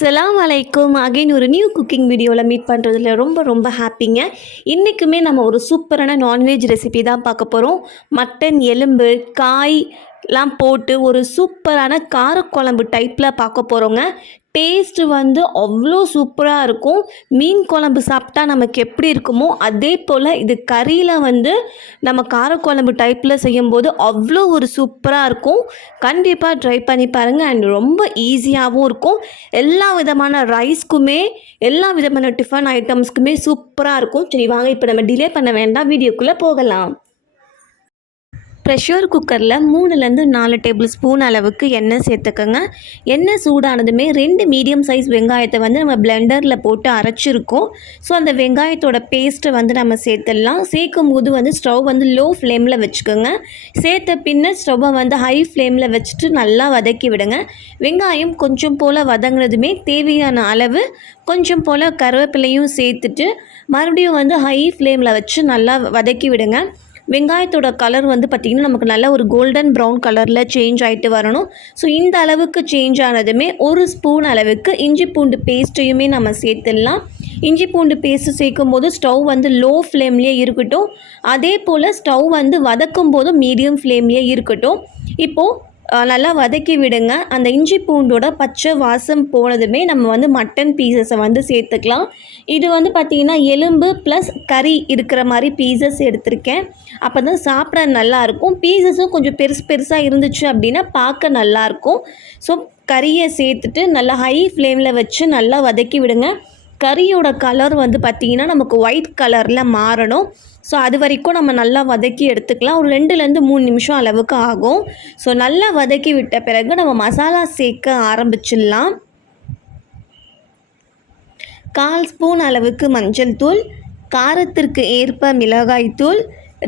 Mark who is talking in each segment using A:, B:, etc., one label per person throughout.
A: அஸ்லாம் வலைக்கும் அகைன் ஒரு நியூ குக்கிங் வீடியோவில் மீட் பண்ணுறதுல ரொம்ப ரொம்ப ஹாப்பிங்க இன்றைக்குமே நம்ம ஒரு சூப்பரான நான்வெஜ் ரெசிபி தான் பார்க்க போகிறோம் மட்டன் எலும்பு காய் எல்லாம் போட்டு ஒரு சூப்பரான காரக்குழம்பு டைப்பில் பார்க்க போகிறோங்க டேஸ்ட்டு வந்து அவ்வளோ சூப்பராக இருக்கும். மீன் குழம்பு சாப்பிட்டா நமக்கு எப்படி இருக்குமோ அதே போல் இது கறியில் வந்து நம்ம காரக்குழம்பு டைப்பில் செய்யும்போது அவ்வளோ ஒரு சூப்பராக இருக்கும். கண்டிப்பாக ட்ரை பண்ணி பாருங்கள் அண்ட் ரொம்ப ஈஸியாகவும் இருக்கும். எல்லா விதமான ரைஸ்க்குமே எல்லா விதமான டிஃபன் ஐட்டம்ஸ்க்குமே சூப்பராக இருக்கும். சரி வாங்க இப்போ நம்ம டிலே பண்ண வேண்டாம். வீடியோக்குள்ளே போகலாம். ப்ரெஷர் குக்கரில் மூணுலேருந்து நாலு டேபிள் ஸ்பூன் அளவுக்கு எண்ணெய் சேர்த்துக்கோங்க. எண்ணெய் சூடானதுமே ரெண்டு மீடியம் சைஸ் வெங்காயத்தை வந்து நம்ம பிளெண்டரில் போட்டு அரைச்சிருக்கோம். ஸோ அந்த வெங்காயத்தோட பேஸ்ட்டை வந்து நம்ம சேர்த்துடலாம். சேர்க்கும் போது வந்து ஸ்டவ் வந்து லோ ஃப்ளேமில் வச்சுக்கோங்க. சேர்த்த பின்ன ஸ்டவ்வை வந்து ஹை ஃப்ளேமில் வச்சுட்டு நல்லா வதக்கி விடுங்க. வெங்காயம் கொஞ்சம் போல் வதங்கினதுமே தேவையான அளவு கொஞ்சம் போல் கருவேப்பிலையும் சேர்த்துட்டு மறுபடியும் வந்து ஹை ஃப்ளேமில் வச்சு நல்லா வதக்கி விடுங்க. வெங்காயத்தோட கலர் வந்து பார்த்திங்கன்னா நமக்கு நல்ல ஒரு கோல்டன் ப்ரௌன் கலரில் சேஞ்ச் ஆகிட்டு வரணும். ஸோ இந்த அளவுக்கு சேஞ்ச் ஆனதுமே ஒரு ஸ்பூன் அளவுக்கு இஞ்சி பூண்டு பேஸ்ட்டையுமே நம்ம சேர்த்துடலாம். இஞ்சி பூண்டு பேஸ்ட்டு சேர்க்கும் போது ஸ்டவ் வந்து லோ ஃப்ளேம்லேயே இருக்கட்டும். அதே போல் ஸ்டவ் வந்து வதக்கும் போதும் மீடியம் ஃப்ளேம்லேயே இருக்கட்டும். இப்போது நல்லா வதக்கி விடுங்க. அந்த இஞ்சி பூண்டோட பச்சை வாசம் போனதுமே நம்ம வந்து மட்டன் பீசஸை வந்து சேர்த்துக்கலாம். இது வந்து பார்த்திங்கன்னா எலும்பு ப்ளஸ் கறி இருக்கிற மாதிரி பீசஸ் எடுத்திருக்கேன். அப்போ தான் சாப்பிட நல்லாயிருக்கும் பீசஸும் கொஞ்சம் பெருசு பெருசாக இருந்துச்சு அப்படின்னா பார்க்க நல்லாயிருக்கும் ஸோ கறியை சேர்த்துட்டு நல்லா ஹை ஃப்ளேமில் வச்சு நல்லா வதக்கி விடுங்க. கறியோட கலர் வந்து பார்த்திங்கன்னா நமக்கு ஒயிட் கலரில் மாறணும். ஸோ அது வரைக்கும் நம்ம நல்லா வதக்கி எடுத்துக்கலாம். ஒரு ரெண்டுலேருந்து மூணு நிமிஷம் அளவுக்கு ஆகும். ஸோ நல்லா வதக்கி விட்ட பிறகு நம்ம மசாலா சேர்க்க ஆரம்பிச்சிடலாம். கால் ஸ்பூன் அளவுக்கு மஞ்சள் தூள் காரத்திற்கு ஏற்ப மிளகாய்த்தூள்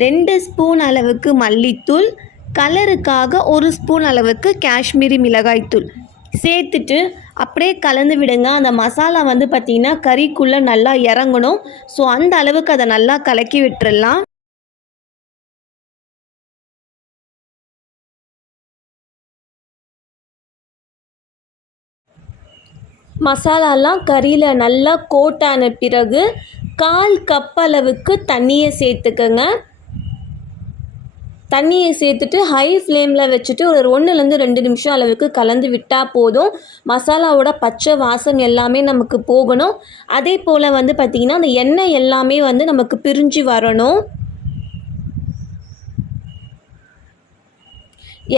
A: ரெண்டு ஸ்பூன் அளவுக்கு மல்லித்தூள் கலருக்காக ஒரு ஸ்பூன் அளவுக்கு காஷ்மீரி மிளகாய்த்தூள் சேர்த்துட்டு அப்படியே கலந்து விடுங்க. அந்த மசாலா வந்து பார்த்திங்கன்னா கறிக்குள்ளே நல்லா இறங்கணும். ஸோ அந்த அளவுக்கு அதை நல்லா கலக்கி விட்டுறலாம். மசாலாலாம் கறியில் நல்லா கோட்டான பிறகு கால் கப் அளவுக்கு தண்ணியை சேர்த்துக்கங்க. தண்ணியை சேர்த்துட்டு ஹை ஃப்ளேமில் வச்சுட்டு ஒரு ஒன்றுலேருந்து ரெண்டு நிமிஷம் அளவுக்கு கலந்து விட்டால் போதும். மசாலாவோட பச்சை வாசம் எல்லாமே நமக்கு போகணும். அதே போல் வந்து பார்த்திங்கன்னா அந்த எண்ணெய் எல்லாமே வந்து நமக்கு பிரிஞ்சு வரணும்.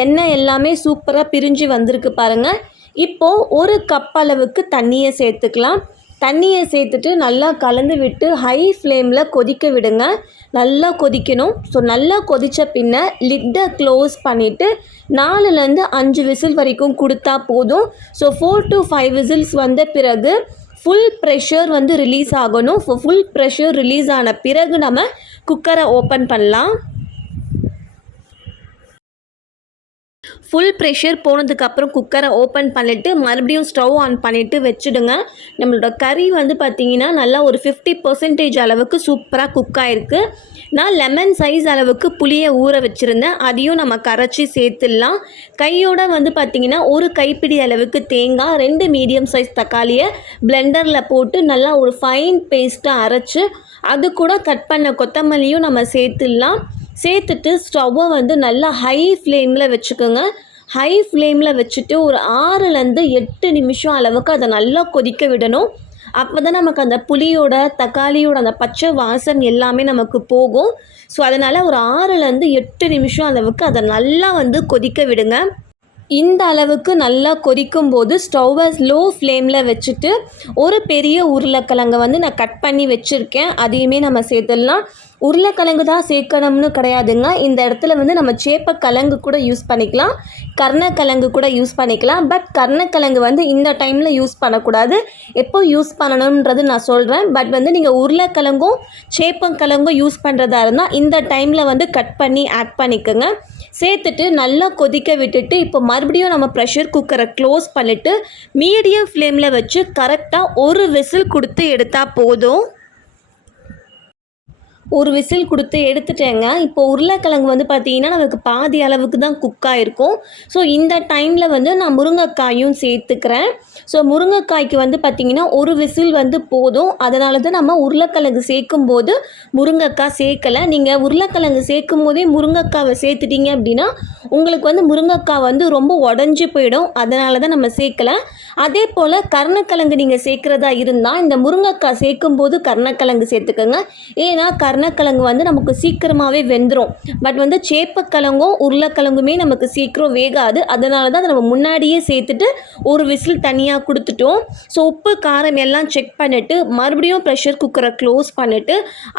A: எண்ணெய் எல்லாமே சூப்பராக பிரிஞ்சு வந்திருக்கு பாருங்கள் இப்போது ஒரு கப் அளவுக்கு தண்ணியை சேர்த்துக்கலாம். தண்ணியை சேர்த்துட்டு நல்லா கலந்து விட்டு ஹை ஃப்ளேமில் கொதிக்க விடுங்க. நல்லா கொதிக்கணும். ஸோ நல்லா கொதித்த பின்ன லிட்டை க்ளோஸ் பண்ணிவிட்டு நாலுலேருந்து அஞ்சு விசில் வரைக்கும் கொடுத்தா போதும். So four to five whistles வந்த பிறகு ஃபுல் ப்ரெஷர் வந்து ரிலீஸ் ஆகணும். ஃபுல் ப்ரெஷர் ரிலீஸ் ஆன பிறகு நம்ம குக்கரை ஓப்பன் பண்ணலாம். ஃபுல் ப்ரெஷர் போனதுக்கப்புறம் குக்கரை ஓப்பன் பண்ணிவிட்டு மறுபடியும் ஸ்டவ் ஆன் பண்ணிவிட்டு வச்சுடுங்க. நம்மளோட கறி வந்து பார்த்திங்கன்னா நல்லா ஒரு ஃபிஃப்டி பர்சன்டேஜ் அளவுக்கு சூப்பராக குக் ஆகிருக்கு நான் லெமன் சைஸ் அளவுக்கு புளியை ஊற வச்சுருந்தேன். அதையும் நம்ம கரைச்சி சேர்த்துடலாம். கையோட வந்து பார்த்திங்கன்னா ஒரு கைப்பிடி அளவுக்கு தேங்காய் ரெண்டு மீடியம் சைஸ் தக்காளியை பிளெண்டரில் போட்டு நல்லா ஒரு ஃபைன் பேஸ்ட்டாக அரைச்சி அது கூட கட் பண்ண கொத்தமல்லியும் நம்ம சேர்த்துடலாம். சேர்த்துட்டு ஸ்டவ்வை வந்து நல்லா ஹை ஃப்ளேமில் வச்சுக்கோங்க. ஹை ஃப்ளேமில் வச்சுட்டு ஒரு ஆறுலேருந்து எட்டு நிமிஷம் அளவுக்கு அதை நல்லா கொதிக்க விடணும். அப்போ தான் நமக்கு அந்த புளியோட தக்காளியோட அந்த பச்சை வாசம் எல்லாமே நமக்கு போகும். ஸோ அதனால் ஒரு ஆறுலேருந்து எட்டு நிமிஷம் அளவுக்கு அதை நல்லா வந்து கொதிக்க விடுங்க. இந்த அளவுக்கு நல்லா கொதிக்கும் போது ஸ்டவ்வை லோ ஃப்ளேமில் வச்சுட்டு ஒரு பெரிய உருளைக்கிழங்கை வந்து நான் கட் பண்ணி வச்சுருக்கேன். அதையுமே நம்ம சேர்த்துடலாம். உருளைக்கிழங்கு தான் சேர்க்கணும்னு கிடையாதுங்க. இந்த இடத்துல வந்து நம்ம சேப்பக்கிழங்கு கூட யூஸ் பண்ணிக்கலாம். கர்ணக்கிழங்கு கூட யூஸ் பண்ணிக்கலாம். பட் கர்ணக்கிழங்கு வந்து இந்த டைமில் யூஸ் பண்ணக்கூடாது. எப்போ யூஸ் பண்ணணுன்றது நான் சொல்கிறேன் பட் வந்து நீங்கள் உருளைக்கிழங்கும் சேப்பங்கிழங்கும் யூஸ் பண்ணுறதா இருந்தால் இந்த டைமில் வந்து கட் பண்ணி ஆட் பண்ணிக்கோங்க. சேர்த்துட்டு நல்லா கொதிக்க விட்டுட்டு இப்போ மறுபடியும் நம்ம ப்ரெஷர் குக்கரை க்ளோஸ் பண்ணிவிட்டு மீடியம் ஃப்ளேமில் வச்சு கரெக்டாக ஒரு விசில் கொடுத்து எடுத்தால் போதும். ஒரு விசில் கொடுத்து எடுத்துட்டேங்க. இப்போ உருளைக்கிழங்கு வந்து பார்த்தீங்கன்னா நமக்கு பாதி அளவுக்கு தான் குக் ஆகிருக்கும் ஸோ இந்த டைமில் வந்து நான் முருங்கைக்காயும் சேர்த்துக்கிறேன். ஸோ முருங்கைக்காய்க்கு வந்து பார்த்திங்கன்னா ஒரு விசில் வந்து போதும். அதனால தான் நம்ம உருளைக்கிழங்கு சேர்க்கும் போது முருங்கைக்காய் சேர்க்கலை. நீங்கள் உருளைக்கிழங்கு சேர்க்கும் போதே முருங்கைக்காவை சேர்த்துட்டீங்க அப்படின்னா உங்களுக்கு வந்து முருங்கைக்காய் வந்து ரொம்ப உடஞ்சி போயிடும். அதனால தான் நம்ம சேர்க்கலை. அதே போல் கருணக்கிழங்கு நீங்கள் சேர்க்குறதா இருந்தால் இந்த முருங்கைக்காய் சேர்க்கும் போது கருணக்கிழங்கு சேர்த்துக்கோங்க. ஏன்னா உருளைக்கிழங்கு வந்து நமக்கு சீக்கிரமாகவே வெந்துடும் பட் வந்து சேப்பக்கிழங்கும் உருளைக்கிழங்குமே நமக்கு சீக்கிரம் வேகாது. அதனால தான் அதை நம்ம முன்னாடியே சேர்த்துட்டு ஒரு விசில் தனியாக கொடுத்துட்டோம். ஸோ உப்பு காரம் எல்லாம் செக் பண்ணிவிட்டு மறுபடியும் ப்ரெஷர் குக்கரை க்ளோஸ் பண்ணிவிட்டு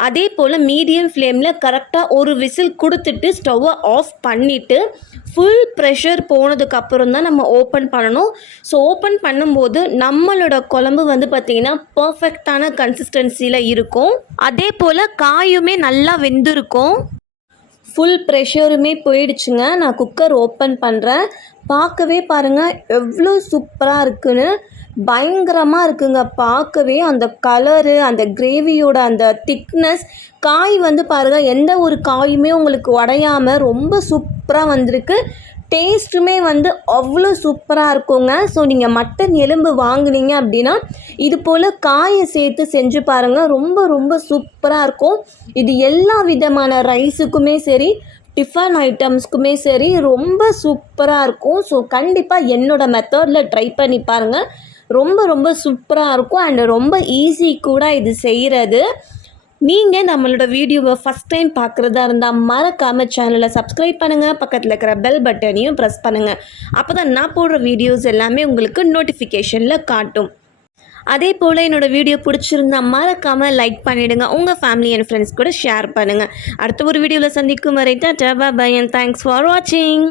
A: அதே போல் மீடியம் ஃப்ளேமில் கரெக்டாக ஒரு விசில் கொடுத்துட்டு ஸ்டவ்வை ஆஃப் பண்ணிவிட்டு ஃபுல் ப்ரெஷர் போனதுக்கப்புறம் தான் நம்ம ஓப்பன் பண்ணணும். ஸோ ஓப்பன் பண்ணும்போது நம்மளோட குழம்பு வந்து பார்த்திங்கன்னா பர்ஃபெக்டான கன்சிஸ்டன்சியில் இருக்கும். அதே போல் காயுமே நல்லா வெந்திருக்கும். ஃபுல் ப்ரெஷருமே போயிடுச்சுங்க. நான் குக்கர் ஓப்பன் பண்ணுறேன் பார்க்கவே பாருங்கள் எவ்வளோ சூப்பராக இருக்குன்னு. பயங்கரமாக இருக்குங்க. பார்க்கவே அந்த கலரு அந்த கிரேவியோட அந்த திக்னஸ் காய் வந்து பாருங்கள் எந்த ஒரு காயுமே உங்களுக்கு உடையாமல் ரொம்ப சூப்பராக வந்திருக்கு. டேஸ்ட்டுமே வந்து அவ்வளோ சூப்பராக இருக்குங்க. ஸோ நீங்கள் மட்டன் எலும்பு வாங்குனீங்க அப்படின்னா இது போல் காயை சேர்த்து செஞ்சு பாருங்கள் ரொம்ப ரொம்ப சூப்பராக இருக்கும். இது எல்லா விதமான ரைஸுக்குமே சரி டிஃபன் ஐட்டம்ஸ்க்குமே சரி ரொம்ப சூப்பராக இருக்கும். ஸோ கண்டிப்பாக என்னோடய மெத்தடில் ட்ரை பண்ணி பாருங்கள் ரொம்ப ரொம்ப சூப்பராக இருக்கும். அண்ட் ரொம்ப ஈஸி கூட இது செய்கிறது நீங்கள் நம்மளோட வீடியோவை ஃபஸ்ட் டைம் பார்க்குறதா இருந்தால் மறக்காமல் சேனலை சப்ஸ்கிரைப் பண்ணுங்கள் பக்கத்தில் இருக்கிற பெல் பட்டனையும் ப்ரெஸ் பண்ணுங்கள் அப்போ தான் நான் போடுற வீடியோஸ் எல்லாமே உங்களுக்கு நோட்டிஃபிகேஷனில் காட்டும். அதே போல் என்னோடய வீடியோ பிடிச்சிருந்தா மறக்காமல் லைக் பண்ணிவிடுங்க உங்கள் ஃபேமிலி அண்ட் ஃப்ரெண்ட்ஸ் கூட ஷேர் பண்ணுங்கள் அடுத்த ஒரு வீடியோவில் சந்திக்கும் வரை டாட்டா பை அண்ட் தேங்க்ஸ் ஃபார் வாட்சிங்